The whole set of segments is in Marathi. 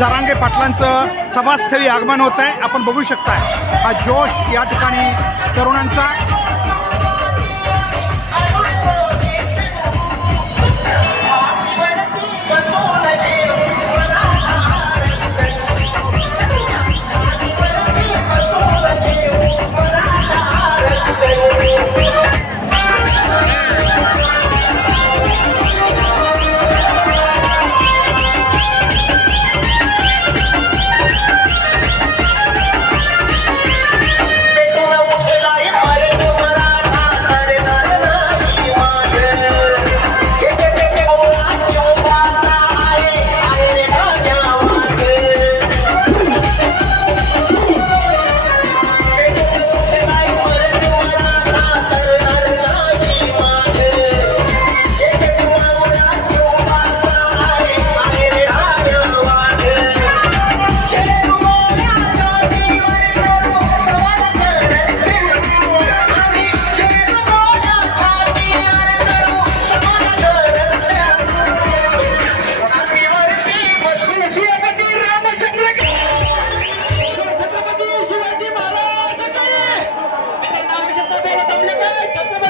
जरांगे पाटलांचं सभास्थळी आगमन होत आहे. आपण बघू शकताय हा जोश या ठिकाणी तरुणांचा.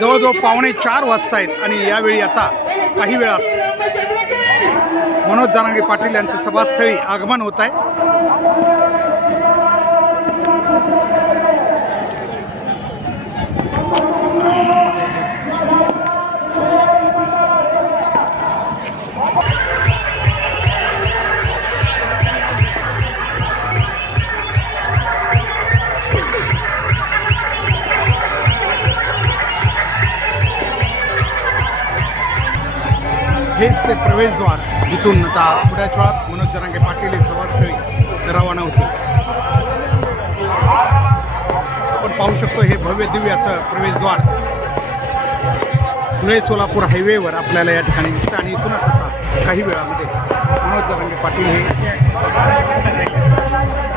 जवळजवळ 3:45 वाजता आहेत आणि यावेळी आता काही वेळात मनोज जरांगे पाटील यांचं सभास्थळी आगमन होत आहे. हेच ते प्रवेशद्वार जिथून आता थोड्याच वेळात मनोज जरांगे पाटील हे सभास्थळी रवाना होते. आपण पाहू शकतो हे भव्य दिव्य असं प्रवेशद्वार धुळे सोलापूर हायवेवर आपल्याला या ठिकाणी दिसतं आणि इथूनच आता काही वेळामध्ये मनोज जरांगे पाटील हे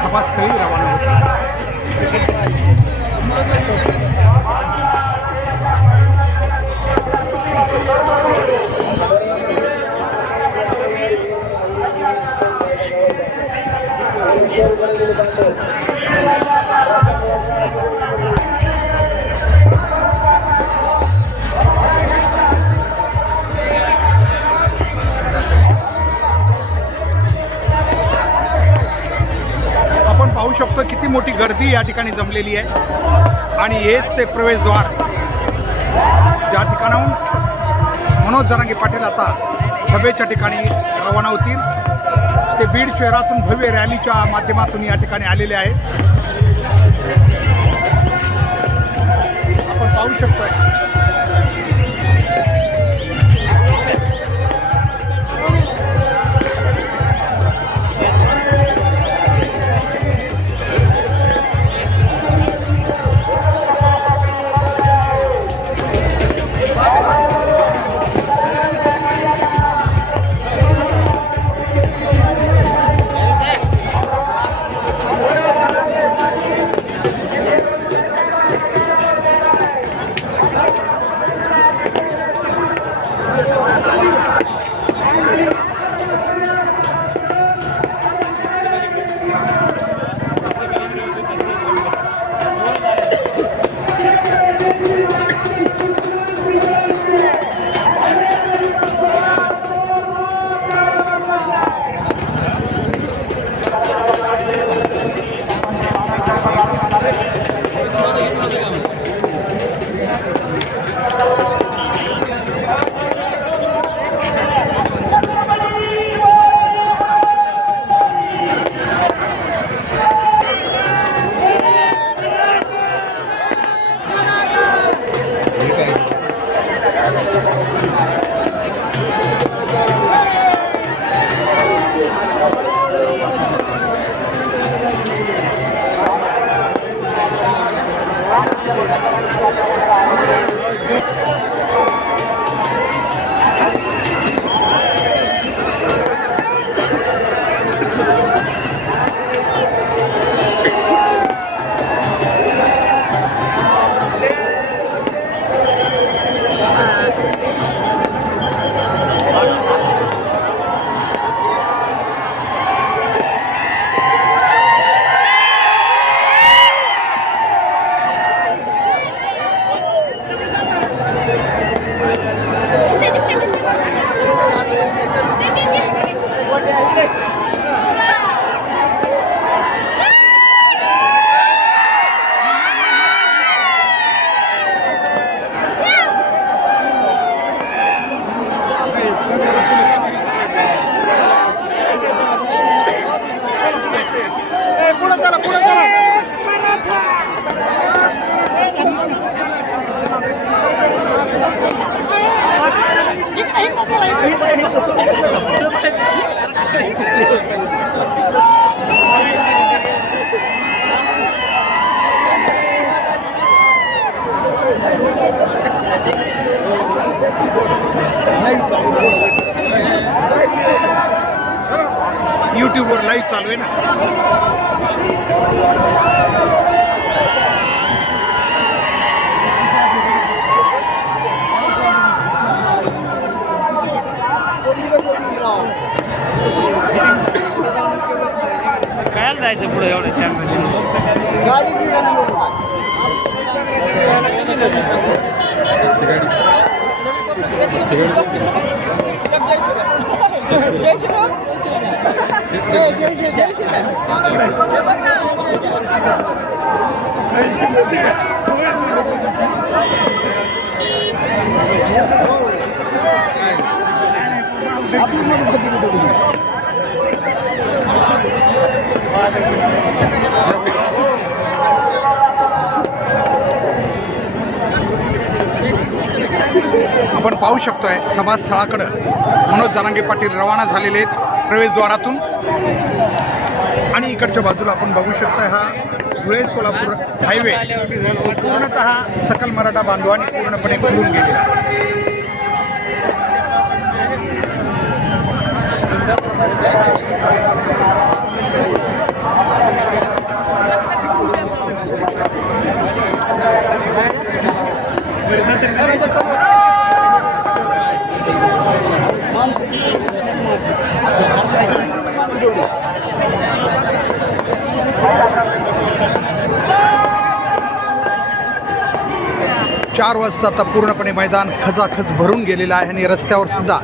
सभास्थळी रवाना होते. आपण पाहू शकतो किती मोठी गर्दी या ठिकाणी जमलेली आहे आणि हेच ते प्रवेशद्वार ज्या ठिकाणाहून मनोज जरांगे पाटील आता सभेच्या ठिकाणी रवाना होतील. ते बीड शहरातून भव्य रॅलीच्या माध्यमातून या ठिकाणी आलेले आहेत. आपण पाहू शकतोय यूट्यूबवर लाईव्ह चालू आहे ना. काय जायचं पुढे एवढं छान आपण पाहू शकतोय सभास्थळाकडं मनोज जरांगे पाटील रवाना झालेले आहेत प्रवेशद्वारातून. आणि इकडच्या बाजूला आपण बघू शकता हा धुळे सोलापूर हायवे पूर्णतः सकल मराठा बांधवांनी पूर्णपणे भरून गेलेला आहे. चार वाजता आता पूर्णपणे मैदान खचाखच भरून गेलेलं आहे आणि रस्त्यावर सुद्धा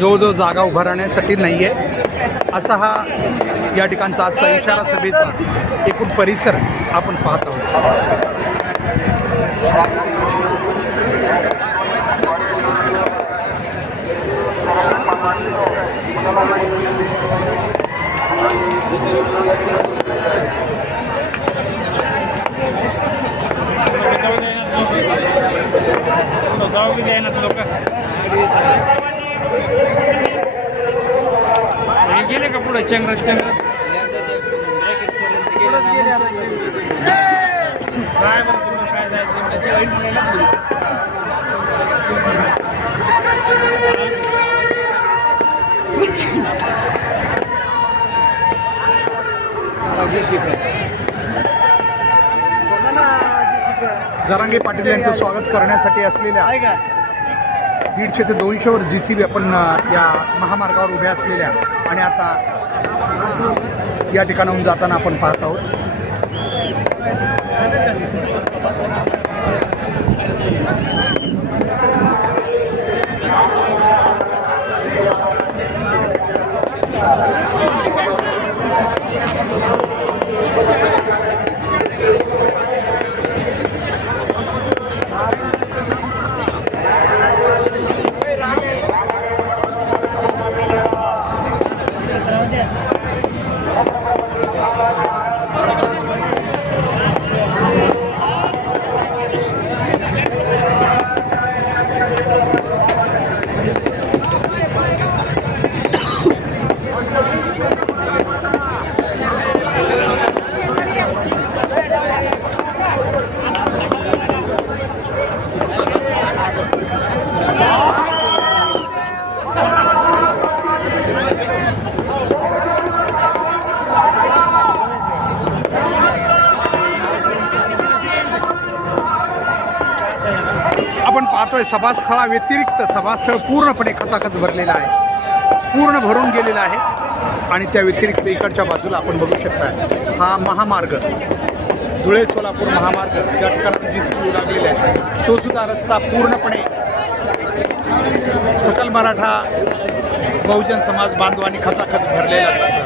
जवळजवळ जागा उभा राहण्यासाठी नाही आहे. असा हा या ठिकाणचा आजचा इशारा सभेचा एकूण परिसर आपण पाहत आहोत. जाऊ बी द्याय ना लोक गेले का पुढे चंगरत चंगरत काय बरं काय जायचं जरांगे पाटील यांचं स्वागत करण्यासाठी असलेल्या 150 ते 200वर JCB आपण या महामार्गावर उभ्या असलेल्या आणि आता या ठिकाणाहून जाताना आपण पाहत आहोत. आपण पाहतोय सभास्थळा व्यतिरिक्त सभास्थळ पूर्णपणे खचाखच भरलेला आहे, पूर्ण भरून गेलेला आहे. आणि त्या व्यतिरिक्त इकडच्या बाजूला आपण बघू शकता हा महामार्ग धुळे सोलापूर महामार्ग ज्या ठिकाणी JCB लागलेला आहे तो सुद्धा रस्ता पूर्णपणे सकल मराठा बहुजन समाज बांधवांनी खचाखच भरलेला आहे.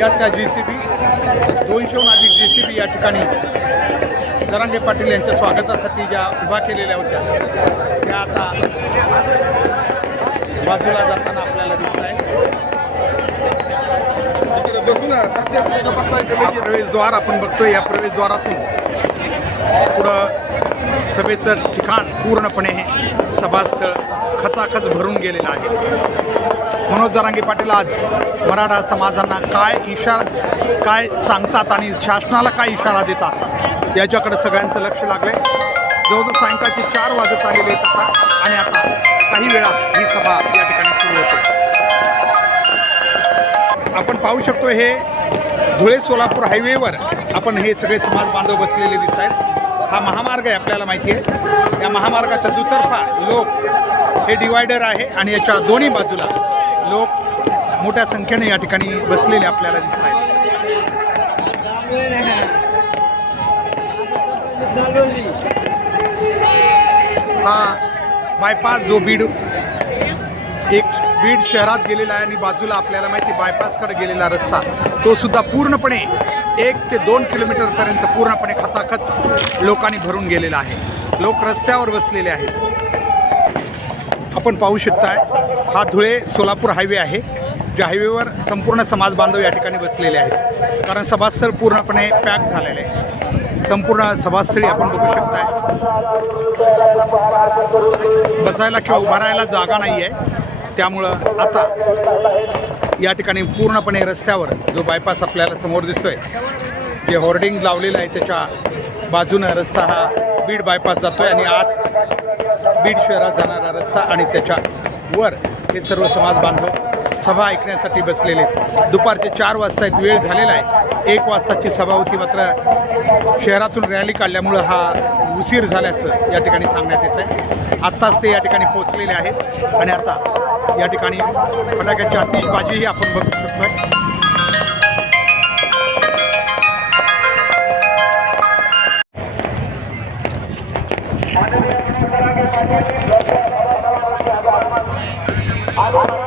यात त्या JCB 200हून अधिक JCB या ठिकाणी जरांगे पाटील यांच्या स्वागतासाठी ज्या उभा केलेल्या होत्या त्या आता बाजूला जाताना आपल्याला दिसत आहे. प्रवेशद्वार आपण बघतोय. या प्रवेशद्वारातून पुढं सभेचं ठिकाण पूर्णपणे सभास्थळ खचाखच भरून गेलेलं आहे. मनोज जरांगे पाटील आज मराठा समाजांना काय सांगतात आणि शासनाला काय इशारा देतात याच्याकडे सगळ्यांचं लक्ष लागलंय. जवळजवळ सायंकाळचे 4 वाजत आलेले आहेत आता आणि आता काही वेळात ही सभा या ठिकाणी सुरू होते. आपण पाहू शकतो हे धुळे सोलापूर हायवेवर आपण हे सगळे समाज बांधव बसलेले दिसत आहेत. हा महामार्ग आहे, आपल्याला माहिती आहे. या महामार्गाच्या दुतर्फा लोक हे डिवायडर आहे आणि याच्या दोन्ही बाजूला लोक मोठ्या संख्येने या ठिकाणी बसलेले आपल्याला दिसत आहेत. हा बायपास जो बीड शहरात गेलेला आहे आणि बाजूला आपल्याला माहिती बायपासकडे गेलेला रस्ता तो सुद्धा पूर्णपणे 1 ते 2 किलोमीटरपर्यंत पूर्णपणे खचाखच लोकांनी भरून गेलेला आहे. लोक रस्त्यावर बसलेले आहेत. आपण पाहू शकताय हा धुळे सोलापूर हायवे आहे. ज्या हायवेवर संपूर्ण समाज बांधव या ठिकाणी बसलेले आहेत कारण सभास्थळ पूर्णपणे पॅक झालेले आहे. संपूर्ण सभास्थळी आपण बघू शकताय बसायला किंवा उभा राहायला जागा नाही आहे. त्यामुळं आता या ठिकाणी पूर्णपणे रस्त्यावर जो बायपास आपल्याला समोर दिसतोय जे होर्डिंग लावलेलं आहे त्याच्या बाजूनं रस्ता हा बीड बायपास जातोय आणि आत बीड शहरात जाणारा रस्ता आणि त्याच्या वर हे सर्व समाज बांधव सभा ऐकण्यासाठी बसलेले आहेत. दुपारचे 4 वाजता वेळ झालेला आहे. 1 वाजताची सभा होती मात्र शहरातून रॅली काढल्यामुळं हा उशीर झाल्याचं या ठिकाणी सांगण्यात येत आहे. आत्ताच ते या ठिकाणी पोहोचलेले आहेत आणि आता या ठिकाणी फटाक्याची आतिषबाजीही आपण बघू शकतोय. आम्हाला